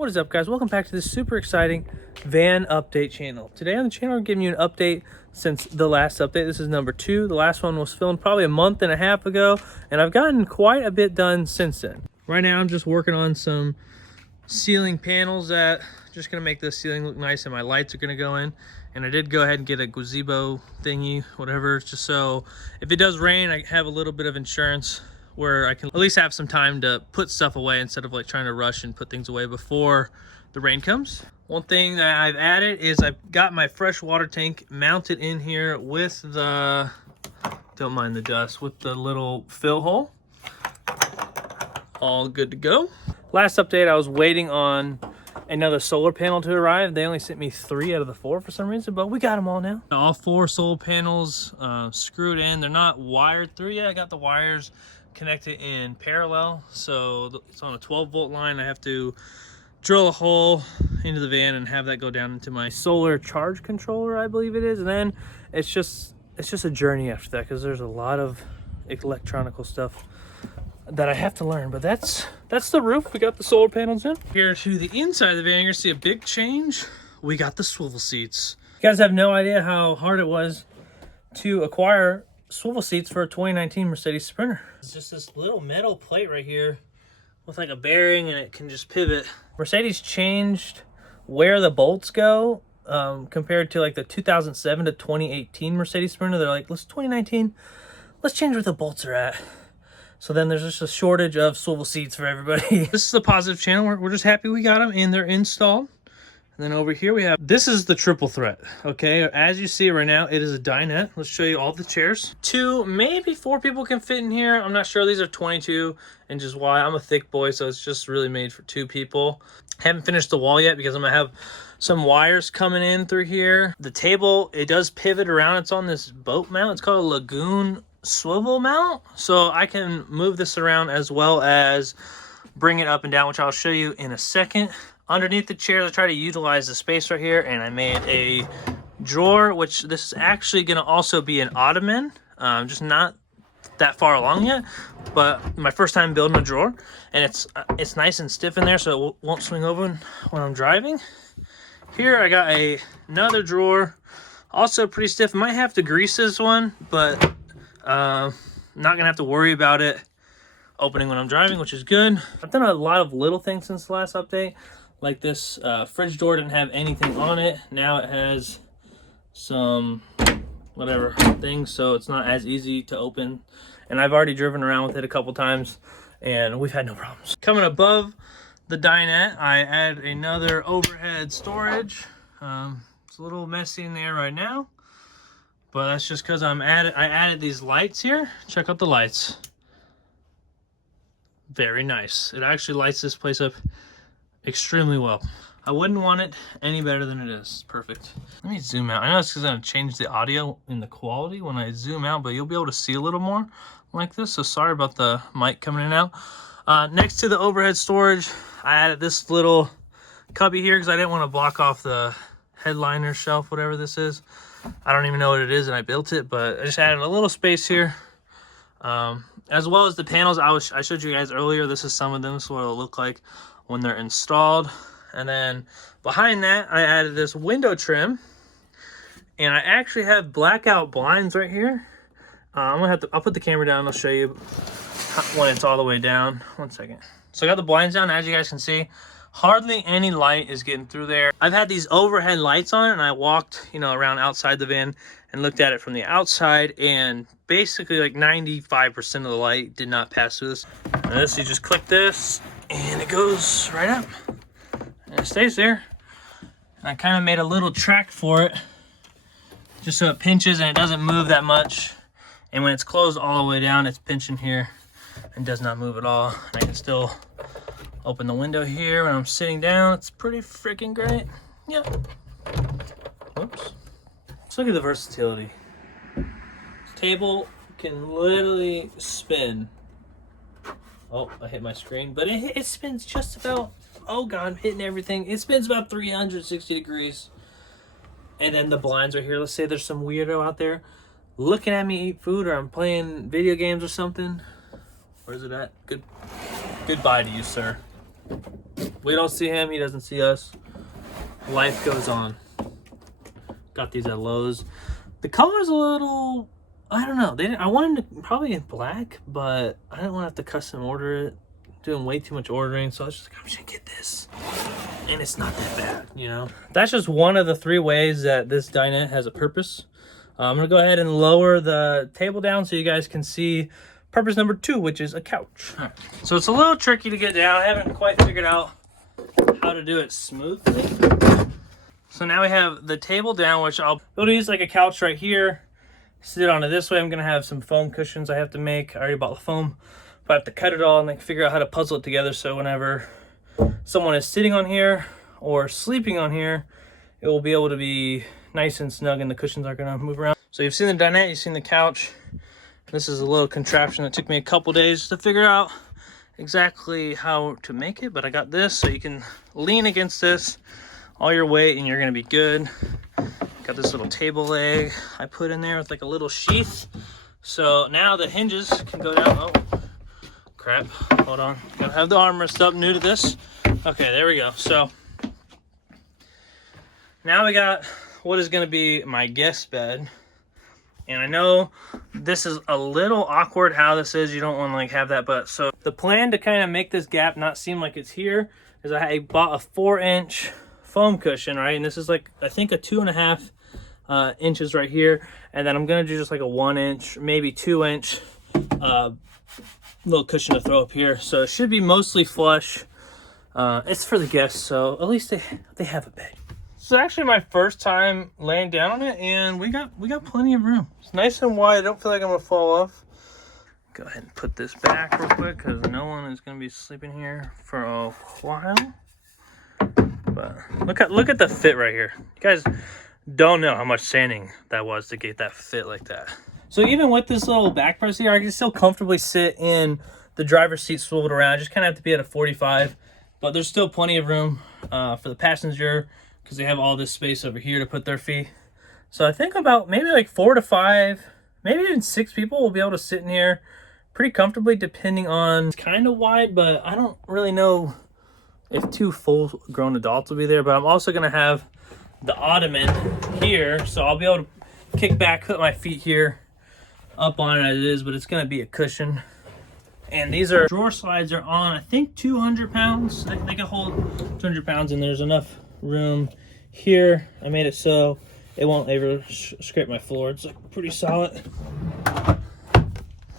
What is up, guys? Welcome back to this super exciting van update channel. Today on the channel, I'm giving you an update since the last update. This is number 2. The last one was filmed probably a month and a half ago, and I've gotten quite a bit done since then. Right now, I'm just working on some ceiling panels that just gonna make the ceiling look nice, and my lights are gonna go in. And I did go ahead and get a gazebo thingy, whatever, just so if it does rain, I have a little bit of insurance where I can at least have some time to put stuff away instead of like trying to rush and put things away before the rain comes. One thing that I've added is I've got my fresh water tank mounted in here with the, don't mind the dust, with the little fill hole. All good to go. Last update, I was waiting on another solar panel to arrive. They only sent me 3 out of the 4 for some reason, but we got them all now. All 4 solar panels screwed in. They're not wired through yet. I got the wires connected in parallel, so it's on a 12-volt line. I have to drill a hole into the van and have that go down into my solar charge controller, I believe it is, and then it's just a journey after that, because there's a lot of electronical stuff that I have to learn. But that's the roof. We got the solar panels in. Here to the inside of the van, you're gonna see a big change. We got the swivel seats. You guys have no idea how hard it was to acquire swivel seats for a 2019 Mercedes Sprinter. It's just this little metal plate right here with like a bearing, and it can just pivot. Mercedes changed where the bolts go compared to like the 2007 to 2018 Mercedes Sprinter. They're like, let's 2019, let's change where the bolts are at. So then there's just a shortage of swivel seats for everybody. This is the positive channel. We're just happy we got them and they're installed. And then over here we have, this is the triple threat, okay? As you see right now, it is a dinette. Let's show you all the chairs. 2, maybe 4 people can fit in here. I'm not sure. These are 22 inches wide. I'm a thick boy, so it's just really made for 2 people. Haven't finished the wall yet because I'm gonna have some wires coming in through here. The table, it does pivot around. It's on this boat mount. It's called a Lagoon swivel mount. So I can move this around as well as bring it up and down, which I'll show you in a second. Underneath the chairs, I try to utilize the space right here, and I made a drawer, which this is actually going to also be an Ottoman. Just not that far along yet, but my first time building a drawer, and it's nice and stiff in there, so it won't swing over when I'm driving. Here I got another drawer, also pretty stiff. Might have to grease this one, but not gonna have to worry about it opening when I'm driving, which is good. I've done a lot of little things since the last update. Like this fridge door didn't have anything on it. Now it has some whatever things, so it's not as easy to open. And I've already driven around with it a couple times, and we've had no problems. Coming above the dinette, I added another overhead storage. It's a little messy in there right now, but that's just because I added these lights here. Check out the lights. Very nice. It actually lights this place up extremely well. I wouldn't want it any better than it is. Perfect. Let me zoom out. I know it's going to change the audio in the quality when I zoom out, but you'll be able to see a little more like this. So sorry about the mic coming in and out. Next to the overhead storage, I added this little cubby here because I didn't want to block off the headliner shelf, whatever this is. I don't even know what it is, and I built it, but I just added a little space here. As well as the panels I showed you guys earlier. This is some of them. This is what it'll look like when they're installed. And then behind that, I added this window trim, and I actually have blackout blinds right here. I'll put the camera down. I'll show you when it's all the way down. 1 second. So I got the blinds down. As you guys can see, hardly any light is getting through there. I've had these overhead lights on, and I walked, around outside the van and looked at it from the outside, and basically like 95% of the light did not pass through this. And this, you just click this, and it goes right up, and it stays there. And I kind of made a little track for it, just so it pinches and it doesn't move that much. And when it's closed all the way down, it's pinching here and does not move at all. And I can still open the window here when I'm sitting down. It's pretty freaking great. Yeah. Whoops. Let's look at the versatility. This table can literally spin. Oh, I hit my screen, but it spins just about, oh God, I'm hitting everything. It spins about 360 degrees. And then the blinds are here. Let's say there's some weirdo out there looking at me eat food, or I'm playing video games or something. Where's it at? Goodbye to you, sir. We don't see him, he doesn't see us. Life goes on. Got these at Lowe's. The color's a little, I don't know. I wanted to probably in black, but I didn't want to have to custom order it. Doing way too much ordering, so I was just like, I'm just gonna get this. And it's not that bad, you know? That's just one of the 3 ways that this dinette has a purpose. I'm gonna go ahead and lower the table down so you guys can see purpose number 2, which is a couch. Right. So it's a little tricky to get down. I haven't quite figured out how to do it smoothly. So now we have the table down, which I'll be able to use like a couch right here. Sit on it this way. I'm gonna have some foam cushions I have to make. I already bought the foam. But I have to cut it all and like figure out how to puzzle it together so whenever someone is sitting on here or sleeping on here, it will be able to be nice and snug and the cushions aren't gonna move around. So you've seen the dinette, you've seen the couch. This is a little contraption that took me a couple days to figure out exactly how to make it, but I got this so you can lean against this all your weight and you're gonna be good. Got this little table leg I put in there with like a little sheath. So now the hinges can go down. Oh, crap, hold on. Gotta have the armrest up, new to this. Okay, there we go. So now we got what is gonna be my guest bed. And I know this is a little awkward how this is. You don't want to like have that, but so the plan to kind of make this gap not seem like it's here is I bought a 4-inch foam cushion, right? And this is like, I think a 2.5 inches right here. And then I'm going to do just like a 1-inch, maybe 2-inch little cushion to throw up here. So it should be mostly flush. It's for the guests, so at least they have a bed. This is actually my first time laying down on it, and we got plenty of room. It's nice and wide. I don't feel like I'm gonna fall off. Go ahead and put this back real quick because no one is gonna be sleeping here for a while. But look at the fit right here. You guys don't know how much sanding that was to get that fit like that. So even with this little back press here, I can still comfortably sit in the driver's seat swiveled around. I just kind of have to be at a 45, but there's still plenty of room for the passenger, because they have all this space over here to put their feet. So I think about maybe like 4 to 5, maybe even 6 people will be able to sit in here pretty comfortably, depending on, it's kind of wide, but I don't really know if 2 full-grown adults will be there. But I'm also gonna have the Ottoman here, so I'll be able to kick back, put my feet here up on it as it is, but it's gonna be a cushion. And these are drawer slides are on, I think 200 pounds. They can hold 200 pounds, and there's enough room here. I made it so it won't ever scrape my floor. It's like pretty solid.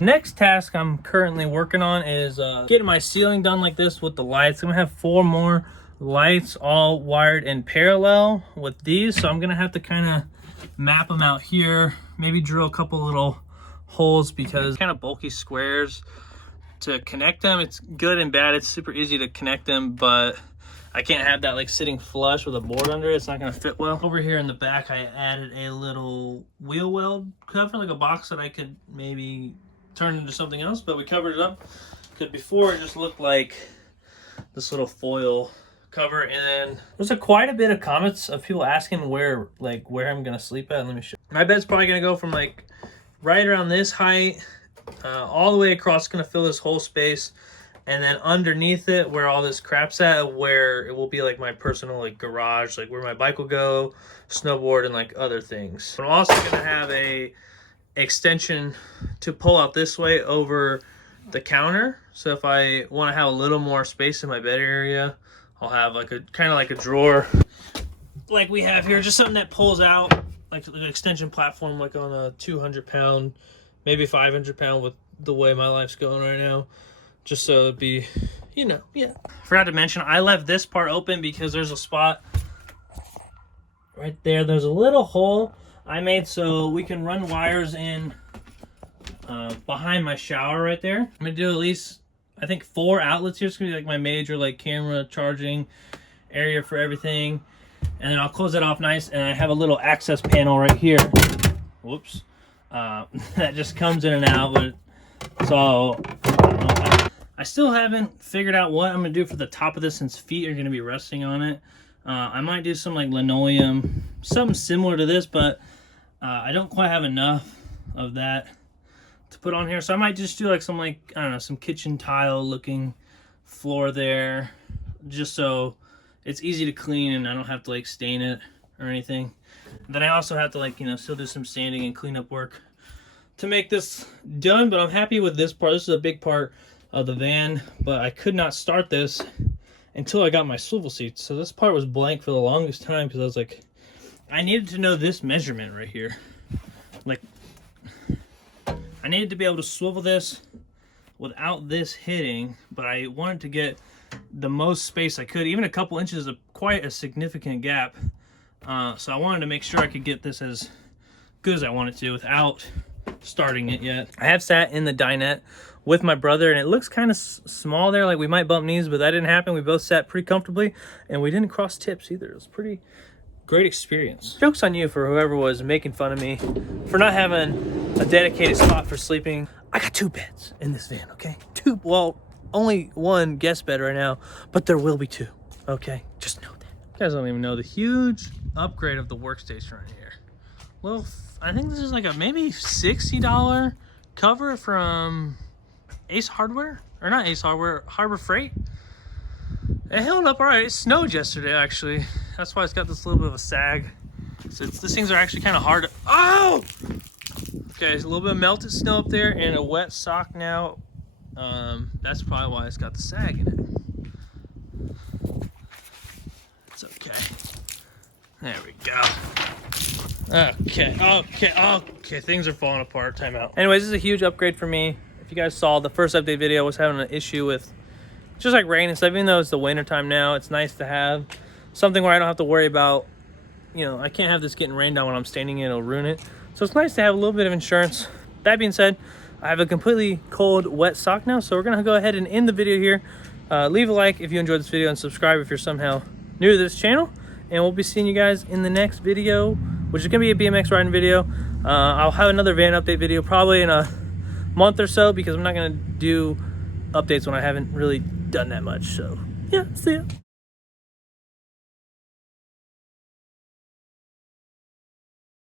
Next task I'm currently working on is getting my ceiling done like this with the lights. I'm gonna have 4 more lights all wired in parallel with these, so I'm gonna have to kind of map them out here, maybe drill a couple little holes because kind of bulky squares to connect them. It's good and bad. It's super easy to connect them, but I can't have that like sitting flush with a board under it. It's not gonna fit well. Over here in the back, I added a little wheel weld cover, like a box that I could maybe turn into something else, but we covered it up because before it just looked like this little foil cover. And then there's quite a bit of comments of people asking where I'm gonna sleep at. Let me show you. My bed's probably gonna go from like right around this height all the way across. It's gonna fill this whole space. And then underneath it, where all this crap's at, where it will be like my personal like garage, like where my bike will go, snowboard, and like other things. But I'm also gonna have a extension to pull out this way over the counter. So if I want to have a little more space in my bed area, I'll have like a kind of like a drawer like we have here, just something that pulls out like an extension platform, like on a 200-pound, maybe 500-pound with the way my life's going right now. Just so it'd be, you know, yeah. Forgot to mention, I left this part open because there's a spot right there. There's a little hole I made so we can run wires in behind my shower right there. I'm gonna do at least, I think, 4 outlets here. It's gonna be like my major like camera charging area for everything. And then I'll close it off nice, and I have a little access panel right here. Whoops. That just comes in and out, but so I still haven't figured out what I'm gonna do for the top of this, since feet are gonna be resting on it. I might do some like linoleum, something similar to this, but I don't quite have enough of that to put on here. So I might just do like some, like, I don't know, some kitchen tile looking floor there. just so it's easy to clean and I don't have to like stain it or anything. And then I also have to like, you know, still do some sanding and cleanup work to make this done, but I'm happy with this part. This is a big part of the van, but I could not start this until I got my swivel seats. So this part was blank for the longest time because I was like, I needed to know this measurement right here. Like, I needed to be able to swivel this without this hitting, but I wanted to get the most space I could. Even a couple inches is quite a significant gap. So I wanted to make sure I could get this as good as I wanted to without starting it yet. I have sat in the dinette with my brother and it looks kind of small there, like we might bump knees, but that didn't happen. We both sat pretty comfortably and we didn't cross tips either. It was pretty great experience. Joke's on you for whoever was making fun of me for not having a dedicated spot for sleeping. I got 2 beds in this van, okay? 2, well, only 1 guest bed right now, but there will be 2, okay? Just know that. You guys don't even know the huge upgrade of the workstation right here. Well, I think this is like a maybe $60 cover from Ace Hardware, or not Ace Hardware, Harbor Freight. It held up all right. It snowed yesterday, actually. That's why it's got this little bit of a sag. So these things are actually kind of hard to, oh! Okay, there's a little bit of melted snow up there and a wet sock now. That's probably why it's got the sag in it. It's okay. There we go. Okay, things are falling apart. Time out. Anyways, this is a huge upgrade for me. If you guys saw the first update video, I was having an issue with just like rain and stuff. Even though it's the winter time now, it's nice to have something where I don't have to worry about, you know, I can't have this getting rained on when I'm standing in, it'll ruin it. So it's nice to have a little bit of insurance. That being said, I have a completely cold, wet sock now, so we're gonna go ahead and end the video here. Leave a like if you enjoyed this video and subscribe if you're somehow new to this channel. And we'll be seeing you guys in the next video, which is gonna be a BMX riding video. I'll have another van update video probably in a month or so because I'm not gonna do updates when I haven't really done that much. So yeah, see ya.